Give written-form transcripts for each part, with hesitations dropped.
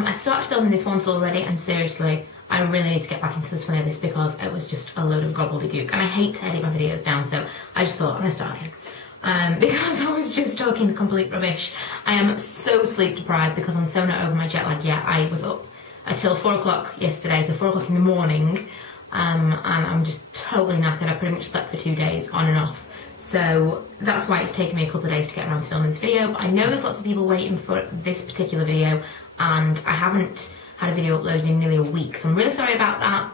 I started filming this once already, and seriously, I really need to get back into the swing of this because it was just a load of gobbledygook, and I hate to edit my videos down, so I just thought I'm gonna start again. Because I was just talking complete rubbish. I am so sleep deprived because I'm so not over my jet lag yet. I was up until 4 o'clock yesterday, so 4 o'clock in the morning, and I'm just totally knackered. I pretty much slept for 2 days on and off. So that's why it's taken me a couple of days to get around to filming this video. But I know there's lots of people waiting for this particular video, and I haven't had a video uploaded in nearly a week, so I'm really sorry about that.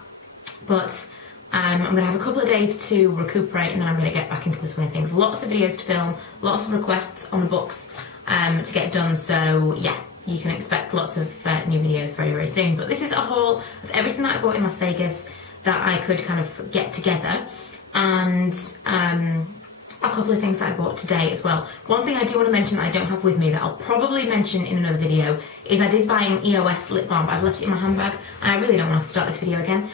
But I'm going to have a couple of days to recuperate, and then I'm going to get back into the swing of things. Lots of videos to film, lots of requests on the books to get done, so yeah, you can expect lots of new videos very, very soon. But this is a haul of everything that I bought in Las Vegas that I could kind of get together, and a couple of things that I bought today as well. One thing I do want to mention that I don't have with me that I'll probably mention in another video is I did buy an EOS lip balm, but I've left it in my handbag and I really don't want to start this video again.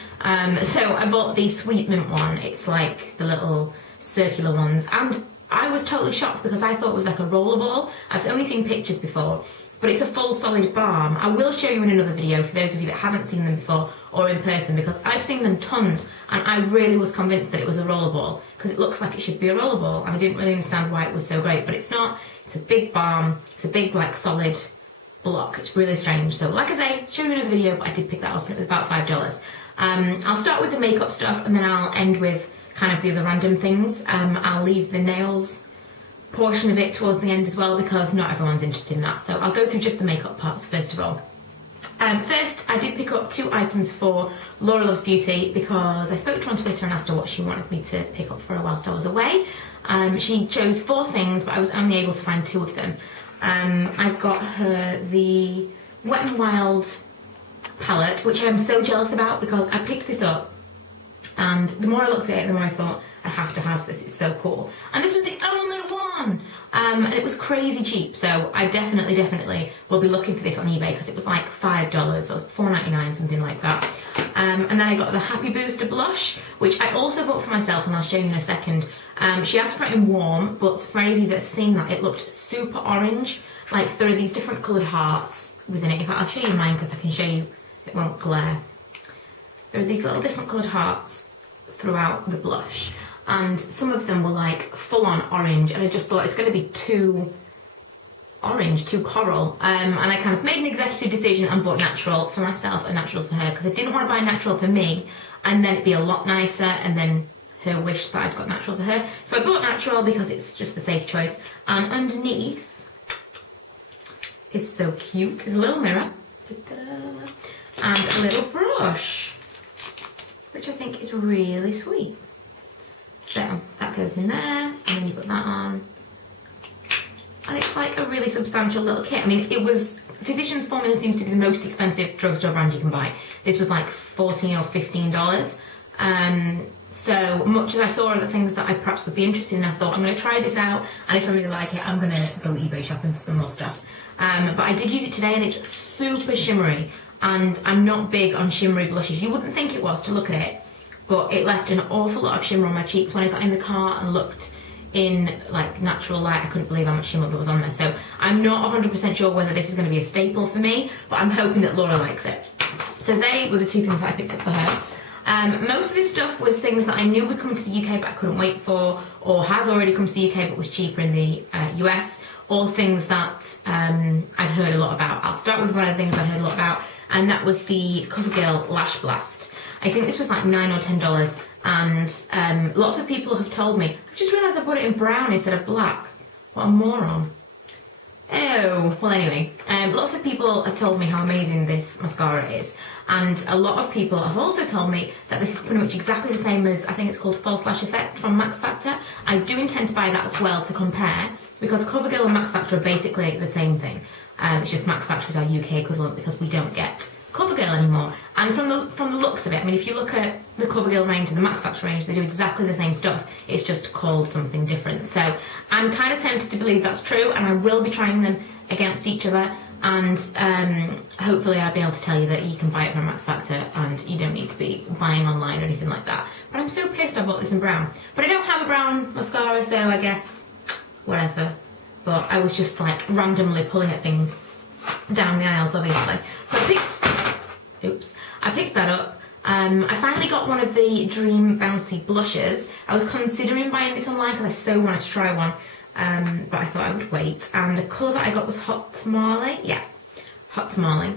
So I bought the Sweet Mint one. It's like the little circular ones, and I was totally shocked because I thought it was like a rollerball. I've only seen pictures before, but it's a full solid balm. I will show you in another video for those of you that haven't seen them before or in person, because I've seen them tons and I really was convinced that it was a rollerball because it looks like it should be a rollerball, and I didn't really understand why it was so great, but it's not. It's a big balm. It's a big like solid block. It's really strange. So like I say, show you another video, but I did pick that up and it was about $5. I'll start with the makeup stuff and then I'll end with kind of the other random things. I'll leave the nails portion of it towards the end as well because not everyone's interested in that. So I'll go through just the makeup parts first of all. First, I did pick up 2 items for Laura Loves Beauty because I spoke to her on Twitter and asked her what she wanted me to pick up for her whilst I was away. She chose 4 things, but I was only able to find 2 of them. I got her the Wet n Wild palette, which I'm so jealous about because I picked this up and the more I looked at it, the more I thought, I have to have this, it's so cool. And this was the only one! And it was crazy cheap, so I definitely will be looking for this on eBay because it was like $5 or $4.99, something like that. And then I got the Happy Booster blush, which I also bought for myself, and I'll show you in a second. She asked for it in warm, but for any of you that have seen that, it looked super orange. Like there are these different coloured hearts within it. In fact, I'll show you mine because I can show you, it won't glare. There are these little different coloured hearts throughout the blush, and some of them were like full-on orange, and I just thought it's going to be too orange, too coral, and I kind of made an executive decision and bought natural for myself and natural for her because I didn't want to buy natural for me and then it'd be a lot nicer and then her wish that I'd got natural for her. So I bought natural because it's just the safe choice, and underneath is so cute. There's a little mirror and a little brush, which I think is really sweet. So that goes in there, and then you put that on. And it's like a really substantial little kit. I mean, it was, Physicians Formula seems to be the most expensive drugstore brand you can buy. This was like $14 or $15. So much as I saw other things that I perhaps would be interested in, I thought I'm going to try this out, and if I really like it, I'm going to go eBay shopping for some more stuff. But I did use it today, and it's super shimmery, and I'm not big on shimmery blushes. You wouldn't think it was to look at it, but it left an awful lot of shimmer on my cheeks when I got in the car and looked in like natural light. I couldn't believe how much shimmer there was on there. So I'm not 100% sure whether this is going to be a staple for me, but I'm hoping that Laura likes it. So they were the 2 things that I picked up for her. Most of this stuff was things that I knew would come to the UK but I couldn't wait for, or has already come to the UK but was cheaper in the US, or things that I'd heard a lot about. I'll start with one of the things I'd heard a lot about, and that was the CoverGirl Lash Blast. I think this was like $9 or $10, and lots of people have told me, I just realised I put it in brown instead of black. What a moron. Oh, well anyway, lots of people have told me how amazing this mascara is, and a lot of people have also told me that this is pretty much exactly the same as, I think it's called False Lash Effect from Max Factor. I do intend to buy that as well to compare, because CoverGirl and Max Factor are basically the same thing. It's just Max Factor is our UK equivalent because we don't get CoverGirl anymore. And from the looks of it, I mean, if you look at the CoverGirl range and the Max Factor range, they do exactly the same stuff. It's just called something different. So I'm kind of tempted to believe that's true, and I will be trying them against each other. And hopefully I'll be able to tell you that you can buy it from Max Factor and you don't need to be buying online or anything like that. But I'm so pissed I bought this in brown. But I don't have a brown mascara, so I guess whatever. But I was just like randomly pulling at things down the aisles, obviously. So I picked that up. I finally got one of the Dream Bouncy blushes. I was considering buying this online because I so wanted to try one, but I thought I would wait. And the colour that I got was Hot Tamale. Yeah, Hot Tamale.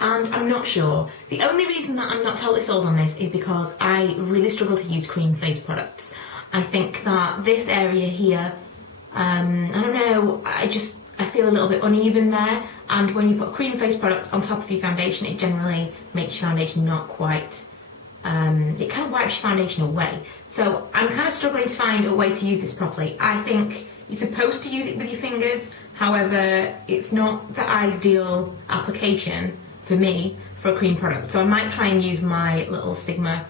And I'm not sure. The only reason that I'm not totally sold on this is because I really struggle to use cream face products. I think that this area here, I don't know, I feel a little bit uneven there, and when you put cream face products on top of your foundation, it generally makes your foundation not quite, it kind of wipes your foundation away. So I'm kind of struggling to find a way to use this properly. I think you're supposed to use it with your fingers, however, it's not the ideal application for me for a cream product. So I might try and use my little Sigma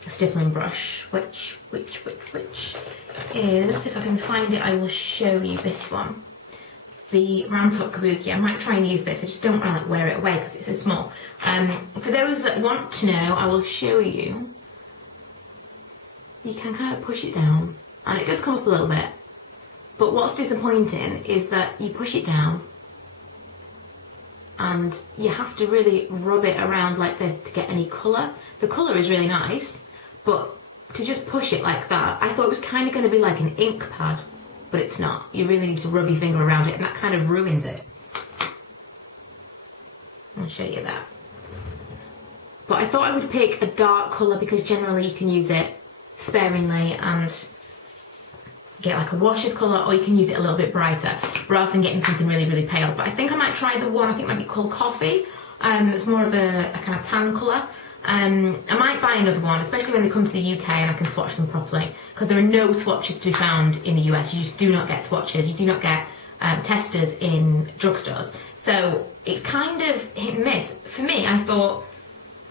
stippling brush, which is, if I can find it, I will show you this one. The round top kabuki. I might try and use this. I just don't want to wear it away because it's so small. For those that want to know, I will show you. You can kind of push it down and it does come up a little bit. But what's disappointing is that you push it down and you have to really rub it around like this to get any colour. The colour is really nice, but to just push it like that, I thought it was kind of going to be like an ink pad, but it's not. You really need to rub your finger around it, and that kind of ruins it. I'll show you that. But I thought I would pick a dark colour because generally you can use it sparingly and get like a wash of colour, or you can use it a little bit brighter rather than getting something really, really pale. But I think I might try the one I think might be called Coffee. It's more of a kind of tan colour. I might buy another one, especially when they come to the UK and I can swatch them properly, because there are no swatches to be found in the US. You just do not get swatches. You do not get testers in drugstores. So it's kind of hit and miss. For me, I thought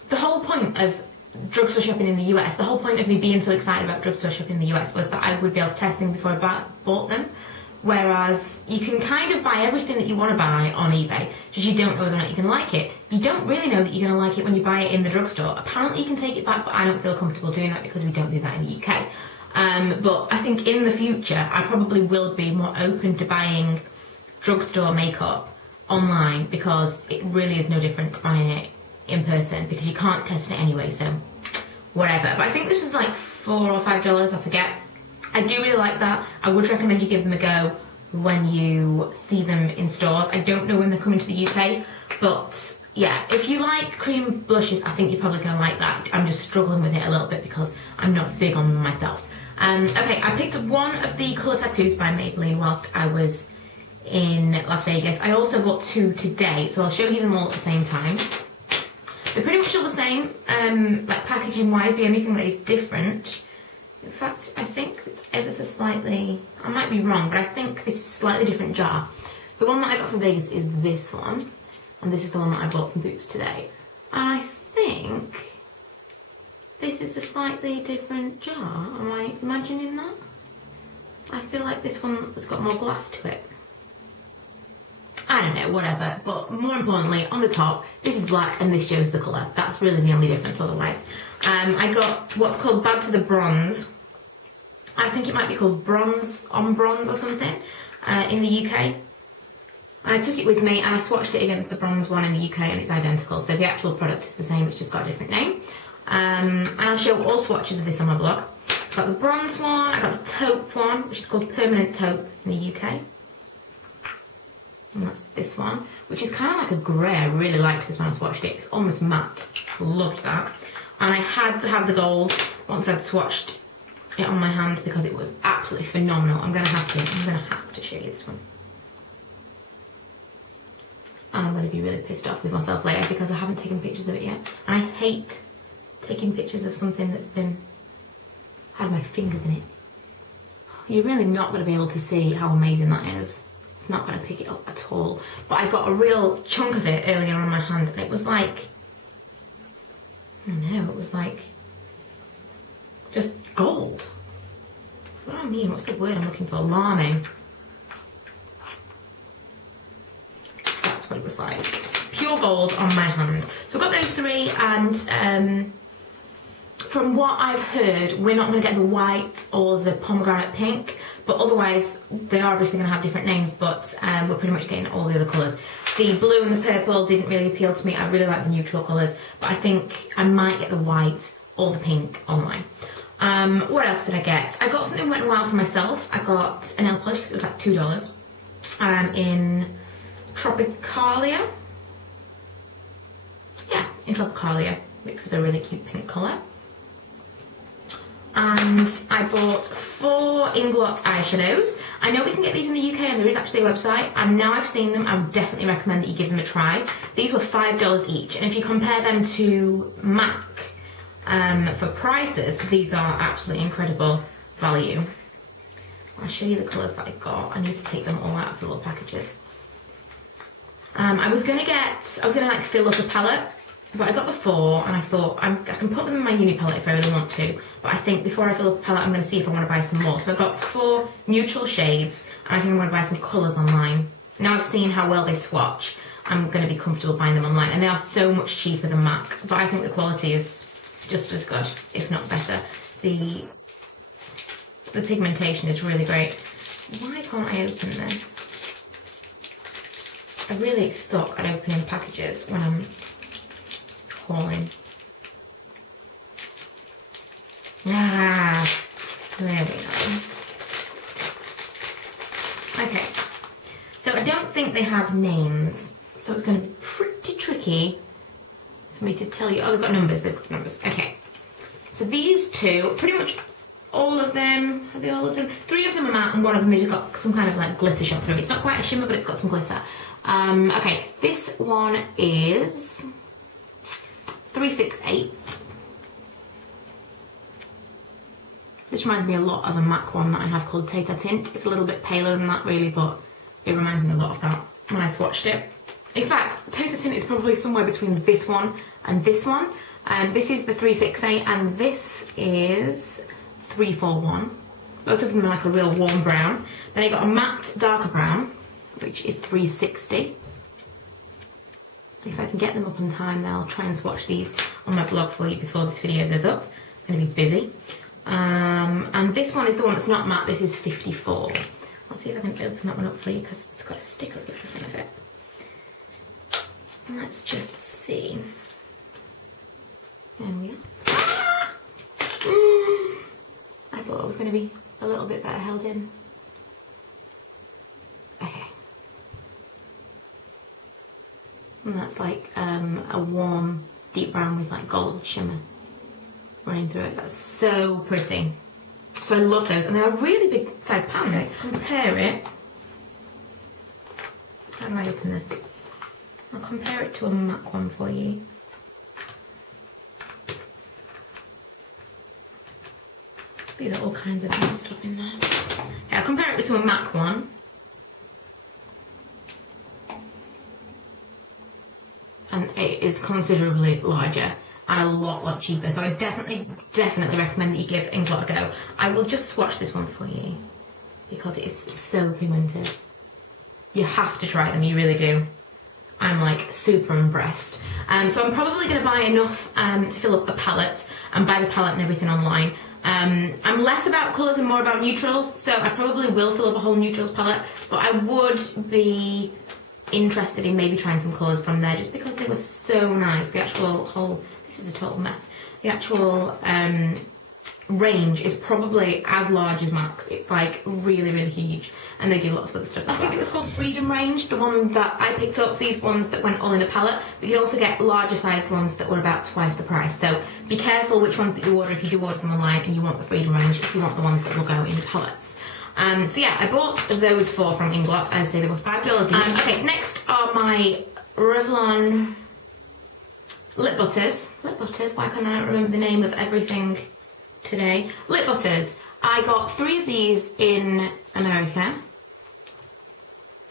the whole point of drugstore shopping in the US, the whole point of me being so excited about drugstore shopping in the US was that I would be able to test things before I bought them. Whereas you can kind of buy everything that you want to buy on eBay, just you don't know whether or not you can like it. You don't really know that you're going to like it when you buy it in the drugstore. Apparently you can take it back, but I don't feel comfortable doing that because we don't do that in the UK. But I think in the future I probably will be more open to buying drugstore makeup online, because it really is no different to buying it in person because you can't test it anyway, so whatever. But I think this was like $4 or $5, I forget. I do really like that. I would recommend you give them a go when you see them in stores. I don't know when they're coming to the UK, but yeah, if you like cream blushes, I think you're probably going to like that. I'm just struggling with it a little bit because I'm not big on them myself. Okay, I picked up one of the colour tattoos by Maybelline whilst I was in Las Vegas. I also bought two today, so I'll show you them all at the same time. They're pretty much all the same, like packaging wise. The only thing that is different, in fact, I think it's ever so slightly, I might be wrong, but I think this is a slightly different jar. The one that I got from Vegas is this one, and this is the one that I bought from Boots today. And I think this is a slightly different jar. Am I imagining that? I feel like this one has got more glass to it. I don't know, whatever. But more importantly, on the top, this is black and this shows the colour. That's really the only difference otherwise. I got what's called Bad to the Bronze. I think it might be called Bronze on Bronze or something in the UK. And I took it with me and I swatched it against the bronze one in the UK and it's identical. So the actual product is the same, it's just got a different name. And I'll show all swatches of this on my blog. I've got the bronze one, I got the taupe one, which is called Permanent Taupe in the UK. And that's this one, which is kind of like a grey. I really liked this when I swatched it. It's almost matte. Loved that. And I had to have the gold once I'd swatched it on my hand because it was absolutely phenomenal. I'm gonna have to show you this one. And I'm gonna be really pissed off with myself later because I haven't taken pictures of it yet. And I hate taking pictures of something that's had my fingers in it. You're really not gonna be able to see how amazing that is. It's not going to pick it up at all. But I got a real chunk of it earlier on my hand and it was like, I don't know, it was like just gold. What do I mean? What's the word I'm looking for? Alarming. That's what it was like. Pure gold on my hand. So I got those three, and from what I've heard, we're not going to get the white or the pomegranate pink, but otherwise they are obviously going to have different names, but we're pretty much getting all the other colours. The blue and the purple didn't really appeal to me. I really like the neutral colours, but I think I might get the white or the pink online. What else did I get? I got something that went a while for myself. I got a nail polish because it was like $2 in Tropicalia. Yeah, in Tropicalia, which was a really cute pink colour. And I bought 4 Inglot eyeshadows. I know we can get these in the UK and there is actually a website, and now I've seen them, I would definitely recommend that you give them a try. These were $5 each, and if you compare them to MAC for prices, these are absolutely incredible value. I'll show you the colours that I got. I need to take them all out of the little packages. I was gonna like fill up a palette, but I got the 4 and I thought I can put them in my uni palette if I really want to, but I think before I fill up a palette I'm going to see if I want to buy some more. So I got 4 neutral shades, and I think I'm going to buy some colours online. Now I've seen how well they swatch, I'm going to be comfortable buying them online, and they are so much cheaper than MAC, but I think the quality is just as good, if not better. The pigmentation is really great. Why can't I open this? I really suck at opening packages when I'm hauling. Ah, there we go. Okay, so I don't think they have names, so it's going to be pretty tricky for me to tell you. Oh, they've got numbers, they've got numbers. Okay, so these 2, pretty much all of them, are they all of them? 3 of them are matte and 1 of them has got some kind of like glitter shot through it. It's not quite a shimmer, but it's got some glitter. Okay, this one is 368. This reminds me a lot of a MAC one that I have called Tata Tint. It's a little bit paler than that really, but it reminds me a lot of that when I swatched it. In fact, Tata Tint is probably somewhere between this one and this one. This is the 368 and this is 341. Both of them are like a real warm brown. Then I got a matte darker brown, which is 360. If I can get them up on time, then I'll try and swatch these on my blog for you before this video goes up. I'm going to be busy. And this one is the one that's not matte. This is 54. I'll see if I can open that one up for you because it's got a sticker at the front of it. And let's just see. There we are. Ah! I thought it was going to be a little bit better held in. Okay. And that's like a warm deep brown with like gold shimmer running through it. That's so pretty. So I love those, and they are really big size pans. Okay. Compare it. How do I open this? I'll compare it to a MAC one for you. These are all kinds of nice stuff in there. Okay, I'll compare it to a MAC one. And it is considerably larger and a lot cheaper. So I definitely recommend that you give Inglot a go. I will just swatch this one for you because it is so pigmented. You have to try them, you really do. I'm like super impressed. So I'm probably going to buy enough to fill up a palette and buy the palette and everything online. I'm less about colours and more about neutrals, so I probably will fill up a whole neutrals palette, but I would be interested in maybe trying some colours from there just because they were so nice. The actual whole, this is a total mess, the actual range is probably as large as MAC's. It's like really huge, and they do lots of other stuff. I think it was called Freedom Range, the one that I picked up, these ones that went all in a palette, but you can also get larger sized ones that were about twice the price. So be careful which ones that you order if you do order them online and you want the Freedom Range, if you want the ones that will go in the palettes. So yeah, I bought those 4 from Inglot. As I say, they were $5 each. Okay, next are my Revlon lip butters. Lip butters, why can't I not remember the name of everything today? Lip butters. I got 3 of these in America.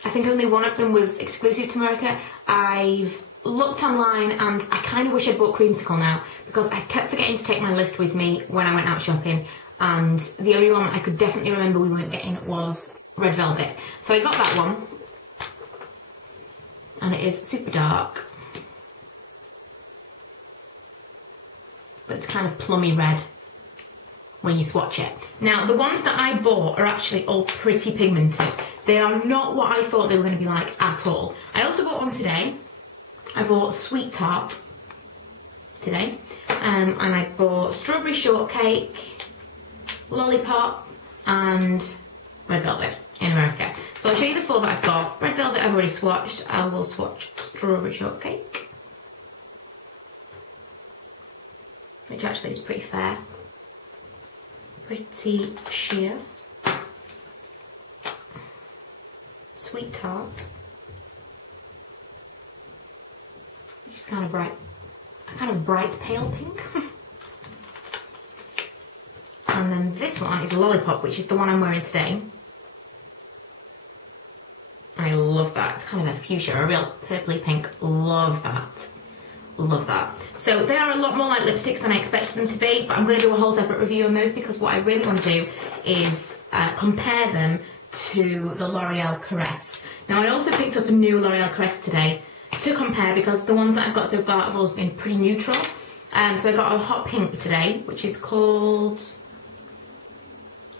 I think only one of them was exclusive to America. I've looked online and I kind of wish I'd bought Creamsicle now because I kept forgetting to take my list with me when I went out shopping, and the only one I could definitely remember we weren't getting was Red Velvet. So I got that one, and it is super dark. but it's kind of plummy red when you swatch it. Now, the ones that I bought are actually all pretty pigmented. They are not what I thought they were going to be like at all. I also bought one today. I bought Sweet Tart today, and I bought Strawberry Shortcake, Lollipop, and Red Velvet in America. So I'll show you the 4 that I've got. Red Velvet I've already swatched. I will swatch Strawberry Shortcake, which actually is pretty fair. Pretty sheer. Sweet Tart, which is kind of bright, a kind of bright pale pink. And then this one is Lollipop, which is the one I'm wearing today. I love that. It's kind of a fuchsia, a real purpley pink. Love that. Love that. So they are a lot more like lipsticks than I expected them to be, but I'm going to do a whole separate review on those because what I really want to do is compare them to the L'Oreal Caress. Now, I also picked up a new L'Oreal Caress today to compare because the ones that I've got so far have always been pretty neutral. So I got a hot pink today, which is called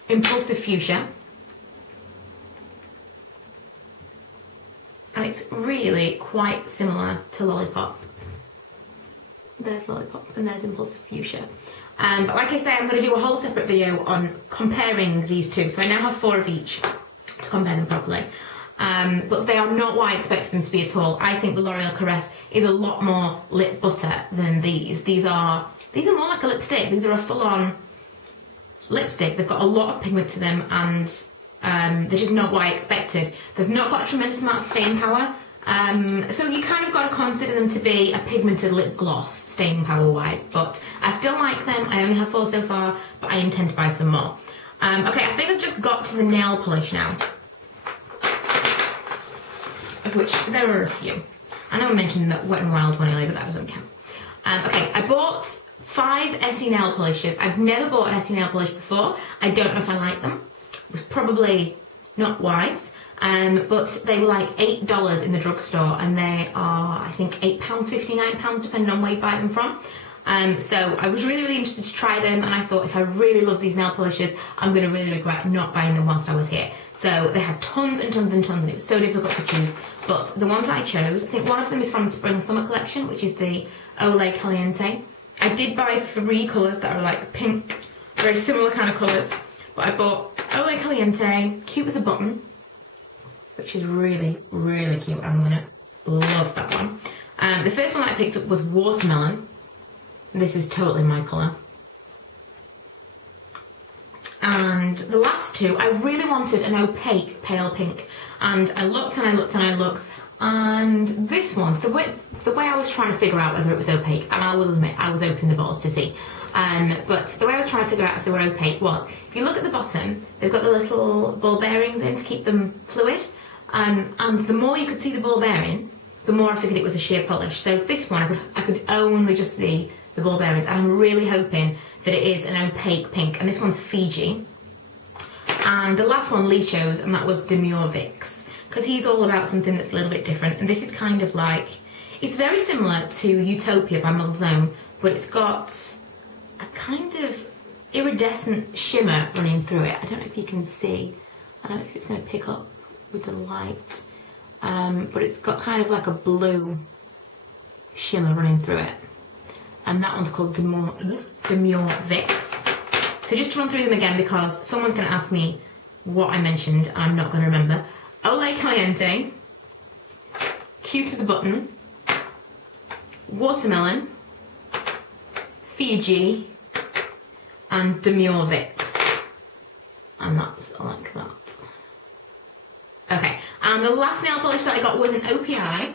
Impulsive Fuchsia. And it's really quite similar to Lollipop. There's Lollipop and there's Impulsive Fuchsia. But like I say, I'm going to do a whole separate video on comparing these two. So I now have 4 of each to compare them properly. But they are not what I expected them to be at all. I think the L'Oreal Caress is a lot more lip butter than these. These are more like a lipstick. These are a full-on lipstick. They've got a lot of pigment to them and they're just not what I expected. They've not got a tremendous amount of staying power. So you kind of got to consider them to be a pigmented lip gloss, staying power wise, but I still like them. I only have 4 so far, but I intend to buy some more. Okay, I think I've just got to the nail polish now, of which there are a few. I know I mentioned that Wet n Wild one earlier, but that doesn't count. Okay, I bought 5 Essie nail polishes. I've never bought an Essie nail polish before. I don't know if I like them. It was probably not wise. But they were like $8 in the drugstore, and they are, I think, £8.50, £9, depending on where you buy them from. So I was really, really interested to try them, and I thought if I really love these nail polishes, I'm going to really regret not buying them whilst I was here. So they had tons and tons and tons, and it was so difficult to choose. But the ones that I chose, I think one of them is from the Spring Summer collection, which is the Olay Caliente. I did buy 3 colours that are like pink, very similar kind of colours. But I bought Olay Caliente, cute as a button, which is really, really cute. I'm going to love that one. The first one that I picked up was Watermelon. This is totally my colour. And the last 2, I really wanted an opaque pale pink. And I looked and I looked and I looked. And this one, the way I was trying to figure out whether it was opaque, and I will admit I was opening the bottles to see. But the way I was trying to figure out if they were opaque was, if you look at the bottom, they've got the little ball bearings in to keep them fluid. And the more you could see the ball bearing, the more I figured it was a sheer polish. So this one, I could only just see the ball bearings, and I'm really hoping that it is an opaque pink. And this one's Fiji. And the last one Lee chose, and that was Demure Vix, because he's all about something that's a little bit different. And this is kind of like, it's very similar to Utopia by Model Zone, but it's got a kind of iridescent shimmer running through it. I don't know if you can see. I don't know if it's going to pick up with the light, but it's got kind of like a blue shimmer running through it, and that one's called Demure Vix. So just to run through them again, because someone's going to ask me what I mentioned and I'm not going to remember. Olay Caliente, Cute as a Button, Watermelon, Fiji, and Demure Vix, and that's like that. Okay, and the last nail polish that I got was an OPI.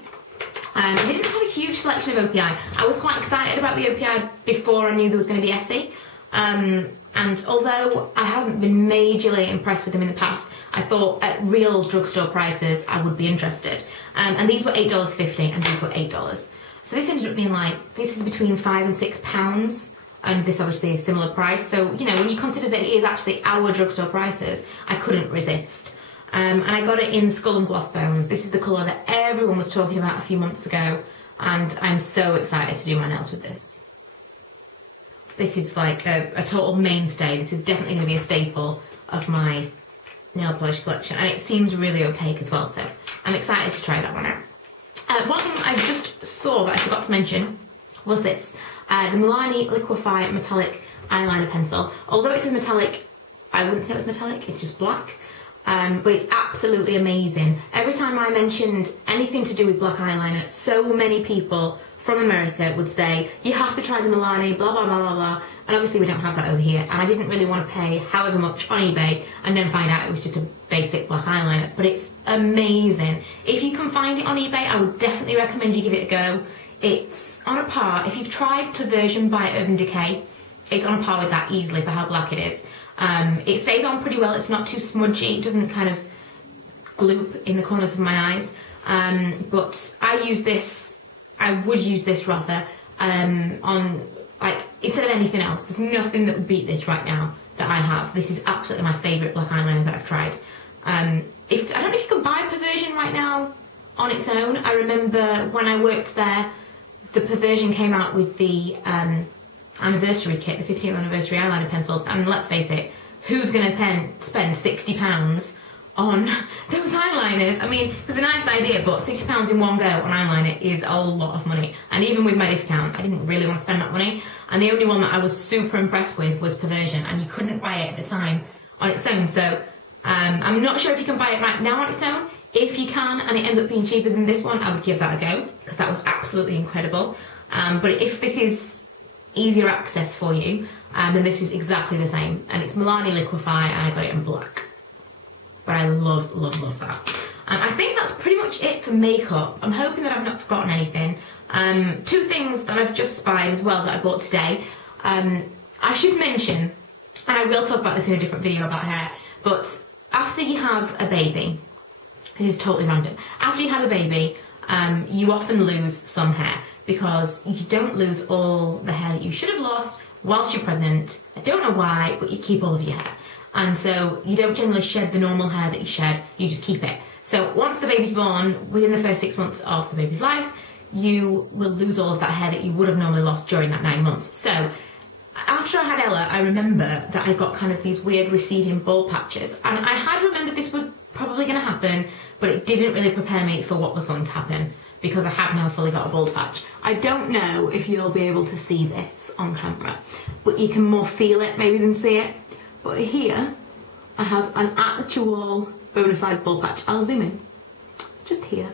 They didn't have a huge selection of OPI. I was quite excited about the OPI before I knew there was going to be Essie. And although I haven't been majorly impressed with them in the past, I thought at real drugstore prices I would be interested. And these were $8.50 and these were $8. So this ended up being like, this is between £5 and £6. And this obviously is a similar price. So, you know, when you consider that it is actually our drugstore prices, I couldn't resist. And I got it in Skull and Gloss Bones. This is the colour that everyone was talking about a few months ago, and I'm so excited to do my nails with this. This is like a total mainstay. This is definitely going to be a staple of my nail polish collection, and it seems really opaque as well, so I'm excited to try that one out. One thing I just saw that I forgot to mention was this, the Milani Liquify Metallic Eyeliner Pencil. Although it says metallic, I wouldn't say it was metallic, it's just black, but it's absolutely amazing. Every time I mentioned anything to do with black eyeliner, so many people from America would say, you have to try the Milani, blah, blah, blah, blah, blah. And obviously we don't have that over here, and I didn't really want to pay however much on eBay and then find out it was just a basic black eyeliner, but it's amazing. If you can find it on eBay, I would definitely recommend you give it a go. It's on a par, if you've tried Perversion by Urban Decay, it's on a par with that easily for how black it is. It stays on pretty well, it's not too smudgy, it doesn't kind of gloop in the corners of my eyes, but I would use this rather, on, like, instead of anything else. There's nothing that would beat this right now that I have. This is absolutely my favourite black eyeliner that I've tried. I don't know if you can buy Perversion right now on its own. I remember when I worked there, the Perversion came out with the anniversary kit, the 15th anniversary eyeliner pencils, and let's face it, who's going to spend £60 on those eyeliners? I mean, it was a nice idea, but £60 in one go on eyeliner is a lot of money. And even with my discount, I didn't really want to spend that money. And the only one that I was super impressed with was Perversion, and you couldn't buy it at the time on its own. So I'm not sure if you can buy it right now on its own. If you can, and it ends up being cheaper than this one, I would give that a go, because that was absolutely incredible. But if this is easier access for you, then this is exactly the same. And it's Milani Liquify, and I got it in black. But I love, love, love that. I think that's pretty much it for makeup. I'm hoping that I've not forgotten anything. Two things that I've just spied as well that I bought today. I should mention, and I will talk about this in a different video about hair, but after you have a baby, this is totally random, after you have a baby, you often lose some hair, because you don't lose all the hair that you should have lost whilst you're pregnant. I don't know why, but you keep all of your hair. And so you don't generally shed the normal hair that you shed, you just keep it. So once the baby's born, within the first 6 months of the baby's life, you will lose all of that hair that you would have normally lost during that 9 months. So after I had Ella, I remember that I got kind of these weird receding bald patches, and I had remembered this was probably going to happen, but it didn't really prepare me for what was going to happen, because I have now fully got a bald patch. I don't know if you'll be able to see this on camera, but you can more feel it maybe than see it. But here, I have an actual bona fide bald patch. I'll zoom in, just here.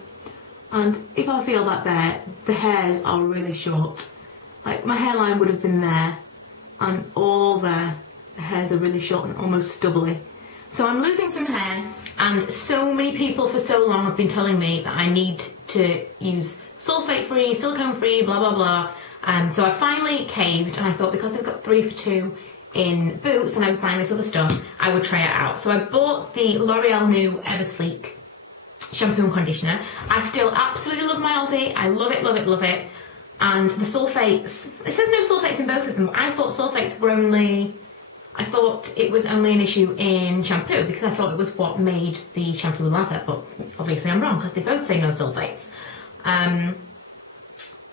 And if I feel that there, the hairs are really short. Like, my hairline would have been there, and all there, the hairs are really short and almost stubbly. So I'm losing some hair, and so many people for so long have been telling me that I need to use sulfate-free, silicone-free, blah, blah, blah. So I finally caved, and I thought, because they've got 3 for 2 in Boots and I was buying this other stuff, I would try it out. So I bought the L'Oreal new Ever Sleek shampoo and conditioner. I still absolutely love my Aussie. I love it, love it, love it. And the sulfates, it says no sulfates in both of them, but I thought sulfates were only, I thought it was only an issue in shampoo, because I thought it was what made the shampoo lather, but obviously I'm wrong, because they both say no sulfates.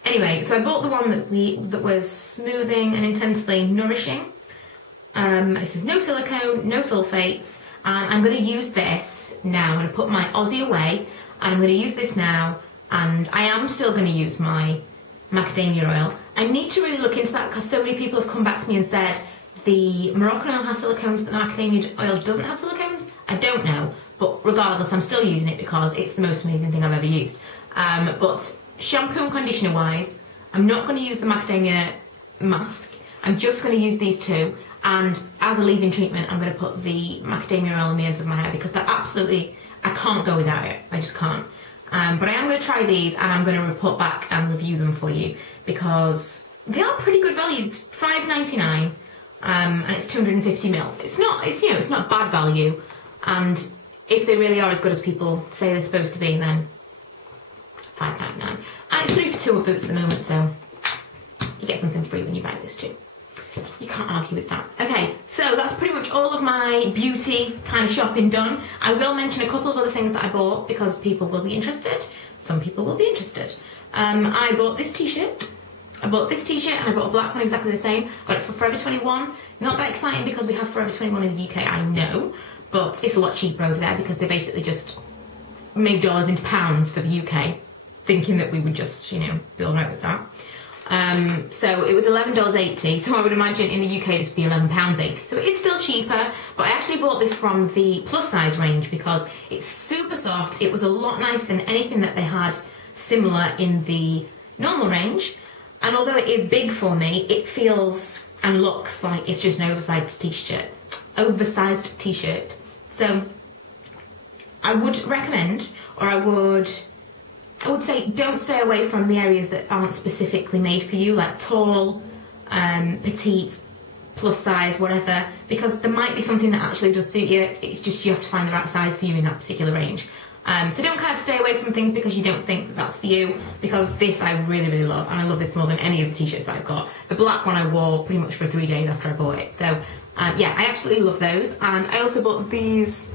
Anyway, so I bought the one that was smoothing and intensely nourishing. It says no silicone, no sulfates, and I'm going to use this now. I'm going to put my Aussie away, and I'm going to use this now, and I am still going to use my macadamia oil. I need to really look into that, because so many people have come back to me and said the Moroccan oil has silicones, but the macadamia oil doesn't have silicones. I don't know, but regardless, I'm still using it because it's the most amazing thing I've ever used. But shampoo and conditioner wise, I'm not going to use the macadamia mask. I'm just going to use these two, and as a leave-in treatment, I'm going to put the macadamia oil on the ends of my hair, because they're absolutely, I can't go without it. I just can't. But I am going to try these, and I'm going to report back and review them for you, because they are pretty good value. It's $5.99, and it's 250ml. It's not bad value, and if they really are as good as people say they're supposed to be, then $5.99. And it's 3 for 2 at Boots at the moment, so you get something free when you buy this too. You can't argue with that. Okay, so that's pretty much all of my beauty kind of shopping done. I will mention a couple of other things that I bought, because people will be interested. Some people will be interested. I bought this t-shirt. I bought this t-shirt and I bought a black one exactly the same. Got it for Forever 21. Not that exciting because we have Forever 21 in the UK, I know, but it's a lot cheaper over there because they basically just made dollars into pounds for the UK, thinking that we would just, you know, be alright with that. So it was $11.80, so I would imagine in the UK this would be £11.80. So it is still cheaper, but I actually bought this from the plus size range because it's super soft. It was a lot nicer than anything that they had similar in the normal range. And although it is big for me, it feels and looks like it's just an oversized t-shirt. So I would recommend, or I would say don't stay away from the areas that aren't specifically made for you, like tall, petite, plus size, whatever, because there might be something that actually does suit you. It's just you have to find the right size for you in that particular range. So don't kind of stay away from things because you don't think that that's for you, because this I really, really love, and I love this more than any of the t-shirts that I've got. The black one I wore pretty much for 3 days after I bought it. So yeah, I absolutely love those. And I also bought these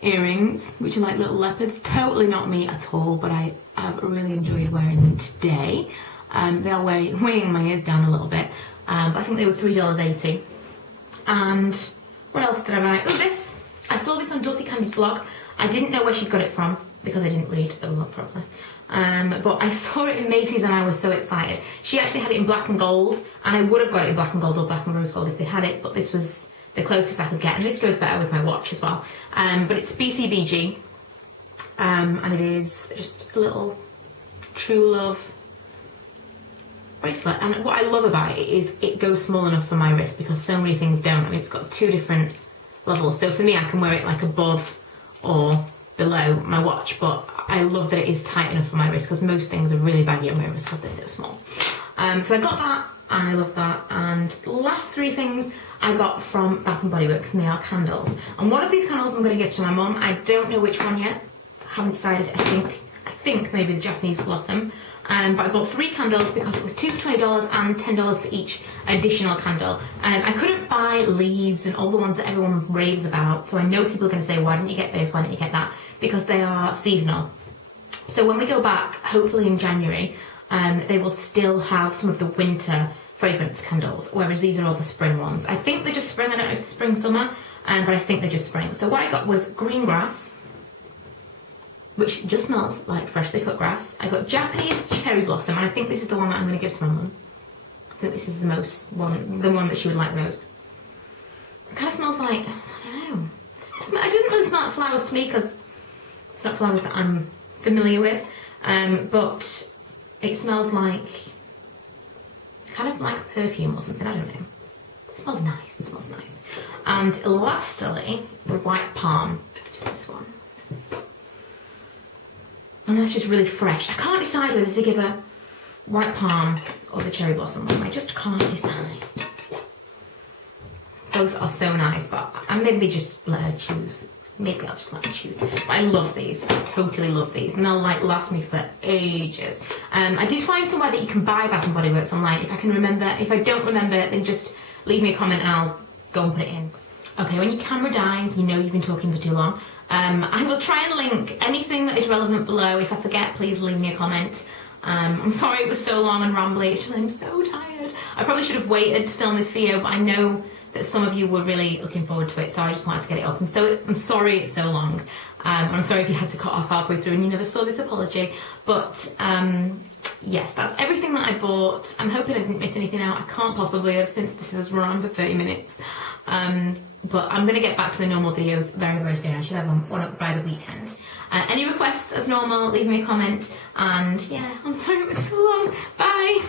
earrings, which are like little leopards. Totally not me at all, but I have really enjoyed wearing them today. They are weighing my ears down a little bit, but I think they were $3.80. And what else did I buy? Oh, this. I saw this on Dulcie Candy's blog. I didn't know where she got it from because I didn't read the blog properly. But I saw it in Macy's and I was so excited. She actually had it in black and gold, and I would have got it in black and gold or black and rose gold if they had it, but this was the closest I could get, and this goes better with my watch as well. But it's BCBG, and it is just a little True Love bracelet. And what I love about it is it goes small enough for my wrist because so many things don't. I mean, it's got 2 different levels, so for me I can wear it like above or below my watch, but I love that it is tight enough for my wrist because most things are really baggy on my wrist because they're so small. So I got that, and I love that. And the last 3 things I got from Bath and Bodyworks, and they are candles. And one of these candles I'm going to give to my mum. I don't know which one yet. Haven't decided. I think maybe the Japanese Blossom. But I bought 3 candles because it was 2 for $20 and $10 for each additional candle. I couldn't buy leaves and all the ones that everyone raves about. So I know people are going to say, why didn't you get this? Why didn't you get that? Because they are seasonal. So when we go back, hopefully in January, they will still have some of the winter fragrance candles, whereas these are all the spring ones. I think they're just spring. I don't know if it's spring, summer, but I think they're just spring. So what I got was green grass, which just smells like freshly cut grass. I got Japanese cherry blossom, and I think this is the one that I'm going to give to my mum. I think this is the one that she would like the most. It kind of smells like, I don't know. It doesn't really smell like flowers to me because it's not flowers that I'm familiar with, but it smells like kind of like perfume or something, I don't know. It smells nice, it smells nice. And lastly, the white palm, which is this one. And that's just really fresh. I can't decide whether to give a white palm or the cherry blossom one. I just can't decide. Both are so nice, but I maybe just let her choose. Maybe I'll just let her choose. But I love these. I totally love these. And they'll like last me for ages. I did find somewhere that you can buy Bath and Bodyworks online. If I can remember, if I don't remember, then just leave me a comment and I'll go and put it in. Okay, when your camera dies, you know you've been talking for too long. I will try and link anything that is relevant below. If I forget, please leave me a comment. I'm sorry it was so long and rambly. It's just, I'm so tired. I probably should have waited to film this video, but I know that some of you were really looking forward to it, so I just wanted to get it up. And so I'm sorry it's so long. I'm sorry if you had to cut off halfway through and you never saw this apology. But yes, that's everything that I bought. I'm hoping I didn't miss anything out. I can't possibly have, since this has run on for 30 minutes. But I'm going to get back to the normal videos very, very soon. I should have one up by the weekend. Any requests, as normal, leave me a comment. And yeah, I'm sorry it was so long. Bye!